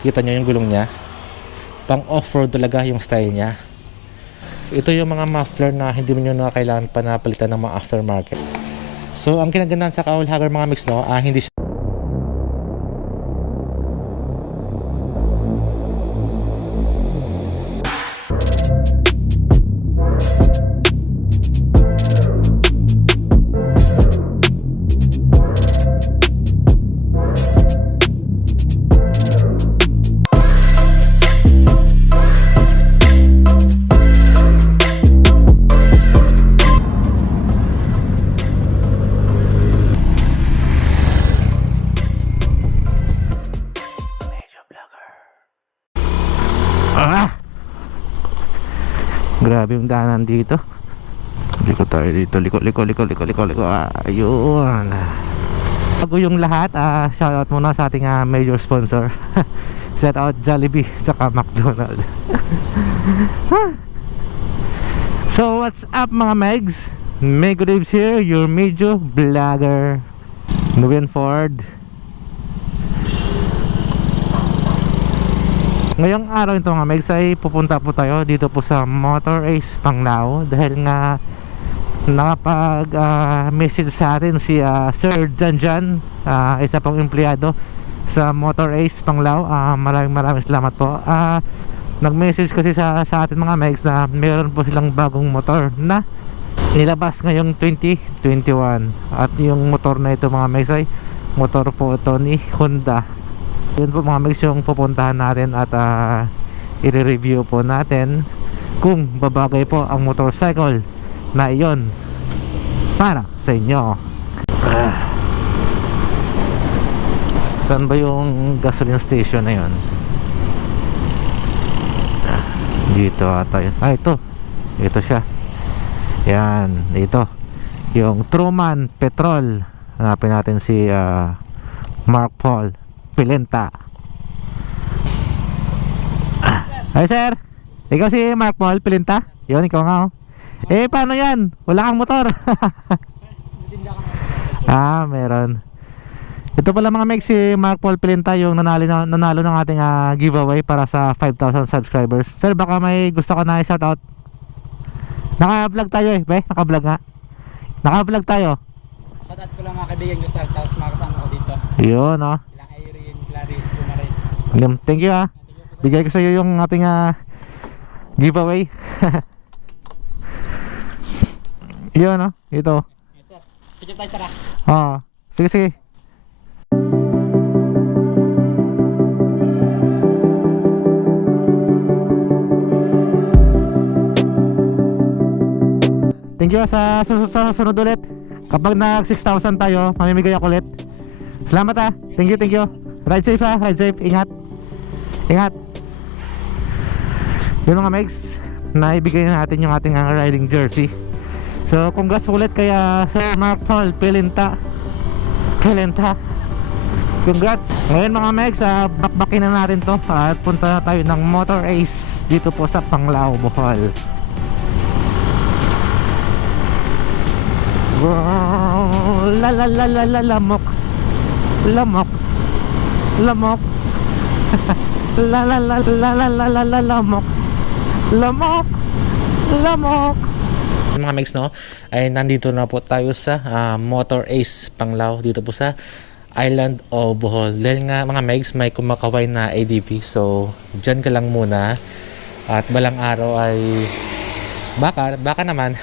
Kita nyo yung gulong niya. Pang off-road talaga yung style niya. Ito yung mga muffler na hindi mo nyo na kailangan pa napalitan ng mga aftermarket. So ang kinagandaan sa Kaul Hager mga mix, no, hindi siya grabe yung daanan dito. Liko tayo dito. Liko. Ayun. Bago yung lahat, shoutout muna sa ating major sponsor. Shoutout Jollibee tsaka McDonald's. So what's up mga Megs? Meg Reeves here, your major vlogger. Moving forward. Ngayong araw ito mga Megs ay pupunta po tayo dito po sa Motor Ace Panglao dahil nga nakapag message sa atin si Sir Janjan, isa pong empleyado sa Motor Ace Panglao. Maraming salamat po. Nag-message kasi sa atin mga Megs na meron po silang bagong motor na nilabas ngayong 2021 at yung motor na ito mga Megs ay motor po ito ni Honda. Yun po mga Megs yung pupuntahan natin at i-review po natin kung babagay po ang motorcycle na iyon para sa inyo. Saan ba yung gasoline station na yun? Dito ata yun. Ito siya. Yan, ito yung Truman Petrol. Hanapin natin si Mark Paul Pilenta. Hi sir, ikaw si Mark Paul Pilenta? Yun, ikaw nga oh. Paano yan? Wala kang motor. Meron. Ito pala mga Megs, si Mark Paul Pilenta yung nanalo ng ating giveaway para sa 5,000 subscribers. Sir, baka may gusto ko na i-shoutout. Naka-vlog tayo naka-vlog nga. Naka-vlog tayo. Shoutout ko lang mga kaibigan ko sir, tapos mga kasama ko dito. Yun oh. Thank you Bigay ko sa iyo yung ating giveaway. Yun ito. Yes sir. Picture tayo sir Sige. Thank you sa susunod ulit. Kapag nag 6,000 tayo, mamimigay ako ulit. Salamat Thank you. Ride safe ride safe. Ingat. Yun mga Megs, naibigay na natin yung ating riding jersey. So congrats ulit kaya Sir Mark Paul Pilenta. Congrats. Ngayon mga Megs, bakbakin na natin to at punta na tayo ng Motor Ace dito po sa Panglao, Bohol. Lamok. Lamok. Mga Megs, no, ay nandito na po tayo sa Motor Ace Panglao dito po sa Island of Bohol. Dahil nga mga Megs, may kumakaway na ADV, so dyan ka lang muna at balang araw ay baka naman.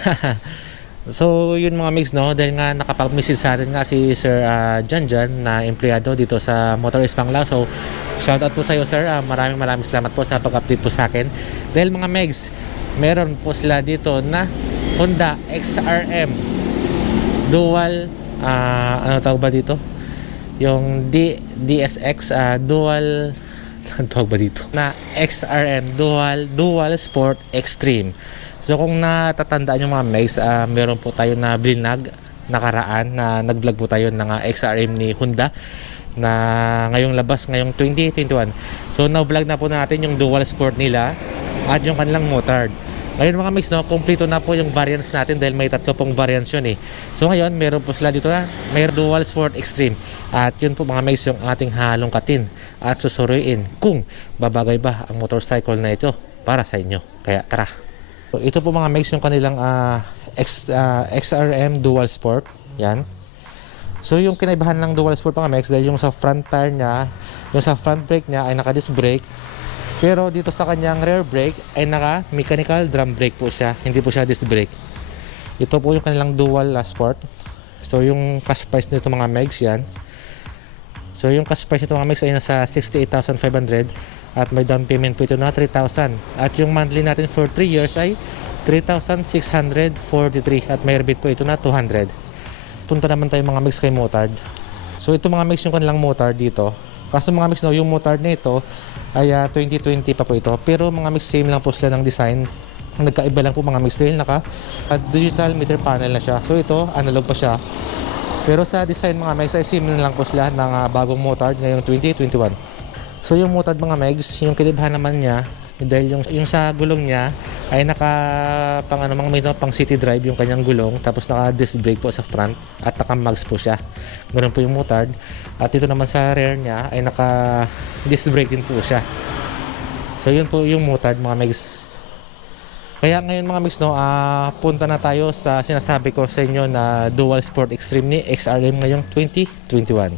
So yun mga Megs, no, dahil nga nakapag-message sa atin nga si Sir Janjan na empleyado dito sa Motor Ace Panglao. So shoutout po sa iyo sir, maraming salamat po sa pag-update po sa akin. Dahil mga Megs, meron po sila dito na Honda XRM dual ano tawag ba dito? Yung DSX dual ano tawag ba dito? Na XRM dual Sport Extreme. So kung natatandaan nyo mga Megs, meron po tayo na blinag nakaraan na nag-vlog po tayo ng XRM ni Honda na ngayong labas ngayong 2021. So na-vlog na po natin yung dual sport nila at yung kanilang motard. Ngayon mga mix, no, kumpleto na po yung variants natin dahil may 3 pong variants yun eh. So ngayon, meron po sila dito na may Dual Sport Extreme. At yun po mga mix yung ating halongkatin at susuruin kung babagay ba ang motorcycle na ito para sa inyo. Kaya tara. So, ito po mga mix yung kanilang XRM Dual Sport. Yan. So yung kinaibahan ng Dual Sport mga mix dahil yung sa front tire niya, yung sa front brake niya ay naka-disc brake. Pero dito sa kanyang rear brake ay naka-mechanical drum brake po siya. Hindi po siya disc brake. Ito po yung kanilang dual sport. So yung cash price nito mga megs yan. So yung cash price nito mga megs ay nasa 68,500 at may down payment po ito na 3,000. At yung monthly natin for 3 years ay 3,643 at may rebate po ito na 200. Punta naman tayo mga megs kay Motard. So ito mga megs yung kanilang Motard dito. Kaso mga mix, no, yung Motard na ito ay 2020 pa po ito. Pero mga mix, same lang po sila ng design. Nagkaiba lang po mga mix dahil naka digital meter panel na siya. So ito, analog pa siya. Pero sa design mga mix ay same lang po sila ng bagong Motard ngayong 2021. So yung Motard mga mix, yung kinibahan naman niya dahil yung sa gulong niya ay naka pang city drive yung kanyang gulong, tapos naka disc brake po sa front at naka mags po siya. Ganoon po yung Motard. At dito naman sa rear niya ay naka disc brake din po siya. So yun po yung Motard mga megs. Kaya ngayon mga megs, no, punta na tayo sa sinasabi ko sa inyo na Dual Sport Extreme ni XRM ngayong 2021.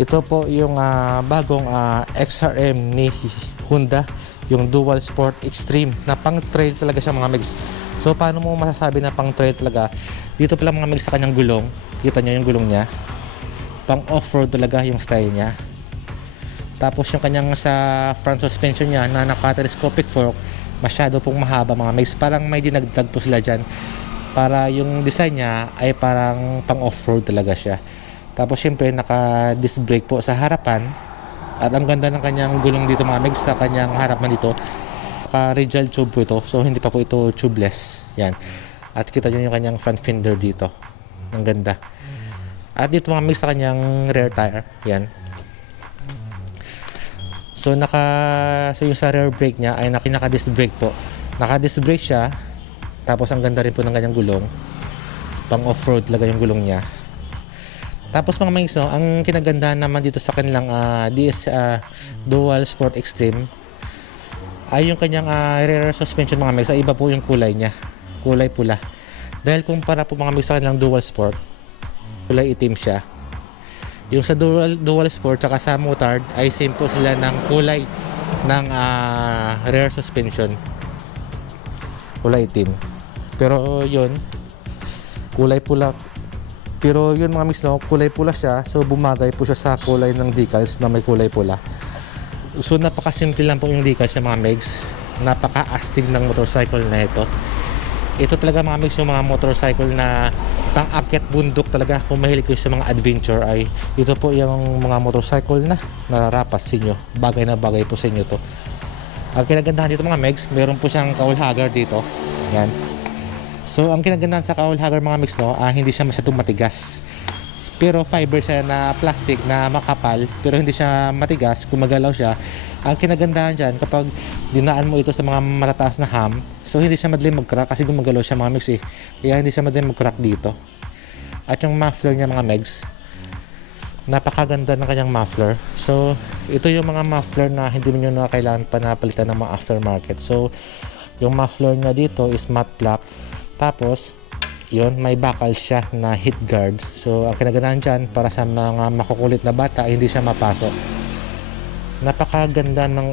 Ito po yung bagong XRM ni Honda, yung Dual Sport Extreme na pang trail talaga siya mga megs. So paano mo masasabi na pang trail talaga? Dito pala mga megs sa kanyang gulong, kita nyo yung gulong niya, pang off-road talaga yung style niya. Tapos yung kanyang sa front suspension niya na naka-telescopic fork, masyado pong mahaba mga megs, parang may dinagdag po sila dyan para yung design niya ay parang pang off-road talaga siya. Tapos syempre naka disc brake po sa harapan. At ang ganda ng kanyang gulong dito mga megs sa kanyang harapan dito. Naka radial tube po ito. So hindi pa po ito tubeless. Yan. At kita nyo yung kanyang front fender dito. Ang ganda. At dito mga megs sa kanyang rear tire. Yan. So yung sa rear brake niya ay naka disc brake po. Naka disc brake siya. Tapos ang ganda rin po ng kanyang gulong. Pang off-road talaga yung gulong niya. Tapos mga megs, no, ang kinagandahan naman dito sa kanilang Dual Sport Extreme ay yung kanyang rear suspension mga megs. Iba po yung kulay niya, kulay pula. Dahil kumpara po mga megs sa kanilang Dual Sport, kulay itim siya. Yung sa Dual Sport tsaka sa Motard ay same po sila ng kulay ng rear suspension, kulay itim. Pero yun, kulay pula. Pero yun mga miss, no, kulay pula siya. So bumagay po siya sa kulay ng decals na may kulay pula. So napakasimple lang po yung decals ng mga megs. Napaka-astig ng motorcycle na ito. Ito talaga mga megs yung mga motorcycle na pang-akyat bundok talaga. Kung mahilig kayo sa mga adventure ay ito po yung mga motorcycle na nararapat sa inyo. Bagay na bagay po sa inyo to. Ang kinagandahan dito mga megs, meron po siyang cowl hugger dito. Yan. So ang kinagandahan sa cowl hugger mga mix, no, hindi siya masyadong matigas. Pero fiber siya na plastic na makapal, pero hindi siya matigas, gumagalaw siya. Ang kinagandahan dyan, kapag dinaan mo ito sa mga matataas na ham, so hindi siya madaling mag-crack kasi gumagalaw siya mga mix eh. Kaya hindi siya madaling mag-crack dito. At yung muffler niya mga megs, napakaganda ng kanyang muffler. So ito yung mga muffler na hindi mo na kailangan pa napalitan ng mga aftermarket. So yung muffler niya dito is matte black. Tapos, yun, may bakal siya na heat guard. So, ang kinaganahan dyan, para sa mga makukulit na bata, hindi siya mapasok. Napakaganda ng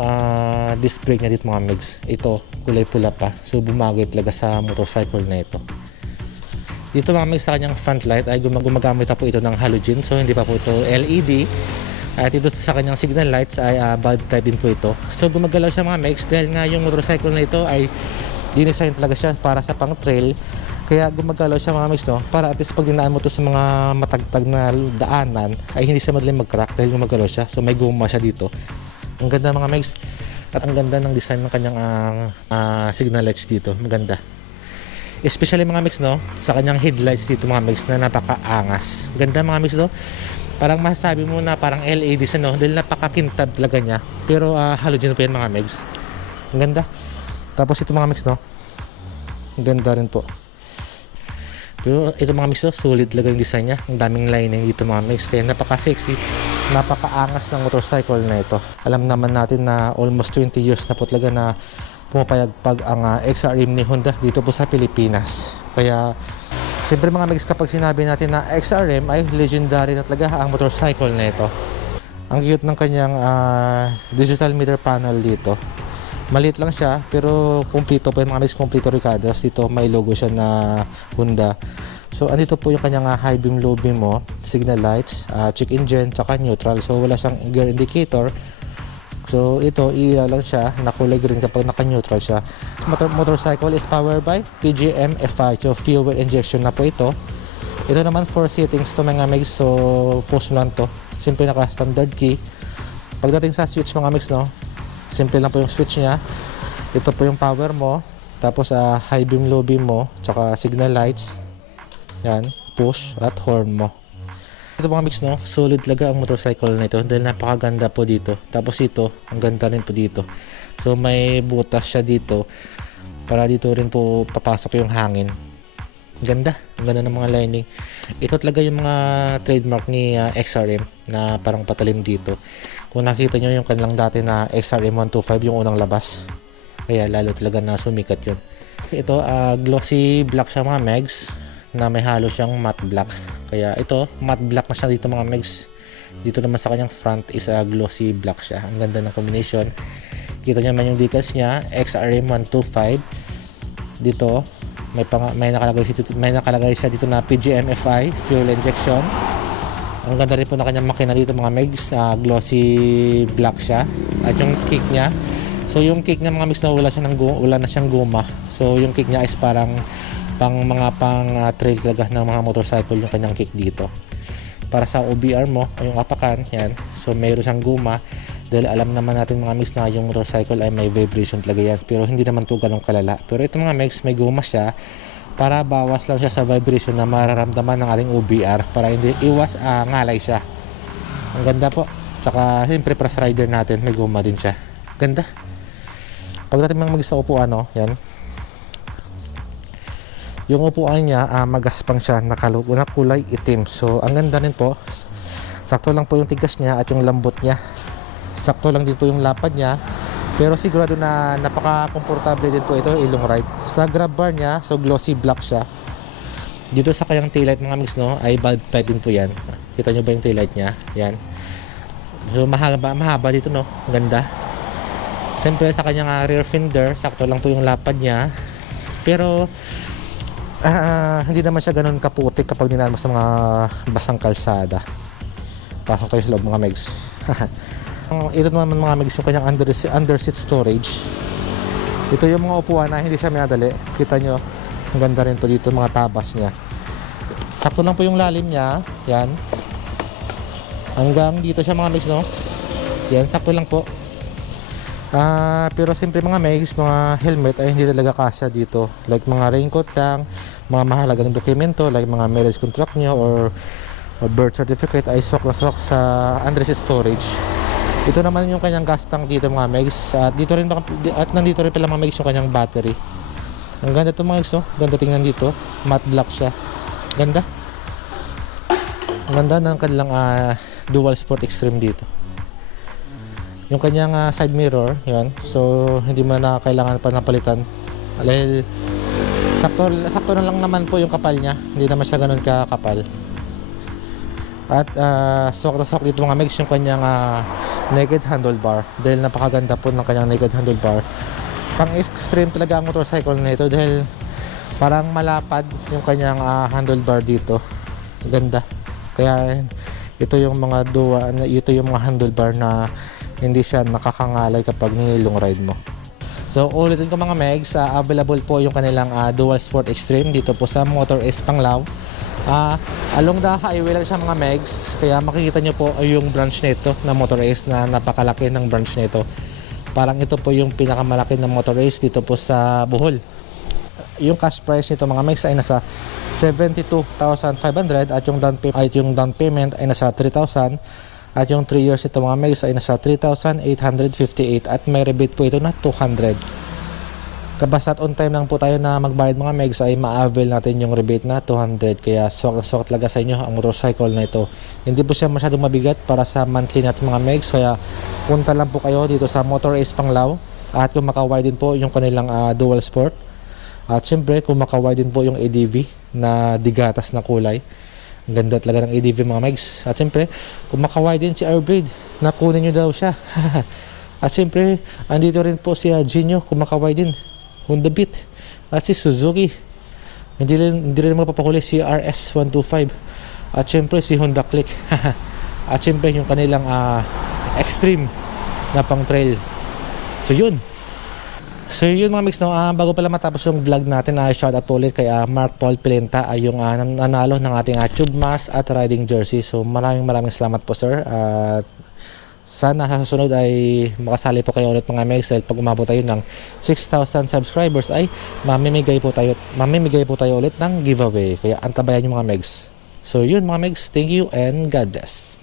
disc brake niya dito mga megs. Ito, kulay pula pa. So bumagay talaga sa motorcycle na ito. Dito mga megs, sa kanyang front light ay gumagamit na po ito ng halogen. So hindi pa po ito LED. At dito sa kanyang signal lights ay bulb type din po ito. So gumagalaw siya mga megs dahil nga yung motorcycle na ito ay dinesign talaga siya para sa pang trail. Kaya gumagalaw siya mga megs, no? Para at least pag dinaan mo to sa mga matagtag na daanan ay hindi siya madaling mag-crack dahil gumagalaw siya. So may guma siya dito. Ang ganda mga megs. At ang ganda ng design ng kanyang signal lights dito. Maganda. Especially mga megs, no? Sa kanyang headlights dito mga megs na napakaangas. Ganda mga megs, no? Parang masasabi mo na parang LED siya, no? Dahil napakakintab talaga niya. Pero halogen po yan mga megs. Ang ganda. Tapos ito mga megs, no? Ang ganda rin po. Pero ito mga megs, solid talaga yung design niya. Ang daming lining dito mga megs. Kaya napaka-sexy, napakaangas ng motorcycle na ito. Alam naman natin na almost 20 years na po talaga na pumapayagpag ang XRM ni Honda dito po sa Pilipinas. Kaya siyempre mga megs, kapag sinabi natin na XRM ay legendary na talaga ang motorcycle na ito. Ang cute ng kanyang digital meter panel dito. Maliit lang siya pero kumpleto po yung mga megs, kumpleto ricados. Dito may logo siya na Honda. So andito po yung kanyang high beam, low beam mo, signal lights, check engine, tsaka neutral. So wala siyang gear indicator. So ito ilaw lang siya na kulay green kapag naka-neutral siya. Motorcycle is powered by PGM FI. So fuel injection na po ito. Ito naman 4 settings to mga megs. So push mo lang to. Simple naka standard key. Pagdating sa switch mga megs, no, simple lang po yung switch niya. Ito po yung power mo. Tapos high beam, low beam mo, tsaka signal lights. Yan, push at horn mo. Ito mga mix, no, solid talaga ang motorcycle na ito dahil napakaganda po dito. Tapos ito, ang ganda rin po dito. So may butas siya dito para dito rin po papasok yung hangin. Ganda, ang ganda ng mga lining. Ito talaga yung mga trademark ni XRM na parang patalim dito. Kung nakita nyo yung kanilang dati na XRM 125, yung unang labas, kaya lalo talaga na sumikat yun. Ito, glossy black siya mga megs, na may halo siyang matte black. Kaya ito, matte black na siya dito mga megs. Dito naman sa kanyang front is glossy black siya. Ang ganda ng combination. Kita nyo naman yung decals niya, XRM 125. Dito, may nakalagay siya dito na PGM FI, fuel injection. Ang ganda rin po na kanyang makina dito mga megs, glossy black siya. At yung kick niya, so yung kick niya mga megs na wala na siyang guma. So yung kick niya is parang pang trail talaga ng mga motorcycle yung kanyang kick dito. Para sa OBR mo, yung apakan, yan. So mayroon siyang guma. Dahil alam naman natin mga megs na yung motorcycle ay may vibration talaga yan. Pero hindi naman to ganong kalala. Pero ito mga megs, may guma siya para bawas lang siya sa vibration na mararamdaman ng ating OBR para hindi iwas ngalay siya. Ang ganda po. Tsaka siyempre para sa rider natin may guma din siya. Ganda. Pagdating mga mag-isa upuan, no, yan. Yung upuan niya magaspang siya na kulay itim. So ang ganda rin po. Sakto lang po yung tigas niya at yung lambot niya. Sakto lang din po yung lapad niya. Pero sigurado na napaka-komportable din po ito ilong ride. Sa grab bar niya, so glossy black siya. Dito sa kanyang taillight mga mix, no, ay bulb type din po yan. Kita nyo ba yung taillight niya? Yan. So mahaba dito, no. Ganda. Siyempre sa kanyang rear fender, sakto lang po yung lapad niya. Pero hindi naman siya ganun kaputik kapag dinaan mo sa mga basang kalsada. Pasok tayo sa loob mga megs. Ito naman mga megs yung kanyang under seat storage. Ito yung mga upuan na hindi siya minadali. Kita nyo, ang ganda rin po dito mga tabas niya. Sakto lang po yung lalim niya. Yan. Hanggang dito siya mga megs, no. Yan, sakto lang po. Pero siyempre mga megs, mga helmet ay hindi talaga kasya dito. Like mga raincoat lang, mga mahalagang dokumento like mga marriage contract nyo or birth certificate ay swak na swak sa under seat storage. Ito naman yung kanyang gas tank dito mga megs. At nandito rin pala mga megs yung kanyang battery. Ang ganda ito mga megs, oh. Ganda tingnan dito. Matte black siya. Ganda. Ang ganda ng kanilang dual sport extreme dito. Yung kanyang side mirror, yan. So hindi mo na kailangan pa napalitan. Dahil sakto na lang naman po yung kapal niya. Hindi naman siya ganun kakapal. At swak na swak dito mga megs yung kanyang naked handlebar. Dahil napakaganda po ng kanyang naked handlebar. Pang extreme talaga ang motorcycle na ito dahil parang malapad yung kanyang handlebar dito. Ganda. Kaya ito yung mga ito yung mga handlebar na hindi siya nakakangalay kapag nilong ride mo. So ulitin ko mga megs, available po yung kanilang Dual Sport Extreme dito po sa Motor Ace Panglao. Along the highway lang siya mga megs, kaya makikita nyo po yung branch nito na Motor Ace na napakalaki ng branch nito. Parang ito po yung pinakamalaki ng Motor Ace dito po sa Bohol. Yung cash price nito mga megs ay nasa 72,500 at yung down payment ay nasa 3,000 at yung 3 years nito mga megs ay nasa 3,858 at may rebate po ito na 200. Kabasta't on time lang po tayo na magbayad mga megs ay ma-avail natin yung rebate na 200, kaya swak talaga sa inyo ang motorcycle na ito. Hindi po siya masyadong mabigat para sa monthly natin mga megs, kaya punta lang po kayo dito sa Motor Ace Panglao at kung makaway din po yung kanilang Dual Sport. At syempre kung makaway din po yung ADV na digatas na kulay. Ang ganda talaga ng ADV mga megs. At syempre kung makaway din si Airblade, nakunin nyo daw siya. At syempre andito rin po si Genio, kung makaway din, Honda Beat. At si Suzuki, hindi rin mapapahuli, si RS125. At syempre si Honda Click. At syempre yung kanilang extreme na pang trail. So yun mga mix, no? Bago pala matapos yung vlog natin, shout out ulit kay Mark Paul Pilenta, ay yung nanalo ng ating tube mask at riding jersey. So maraming salamat po sir, at sana sa susunod ay makasali po kayo ulit mga megs, dahil pag umabot tayo ng 6,000 subscribers ay mamimigay po tayo ulit ng giveaway, kaya antabayan yung mga megs. So yun mga megs, thank you and God bless.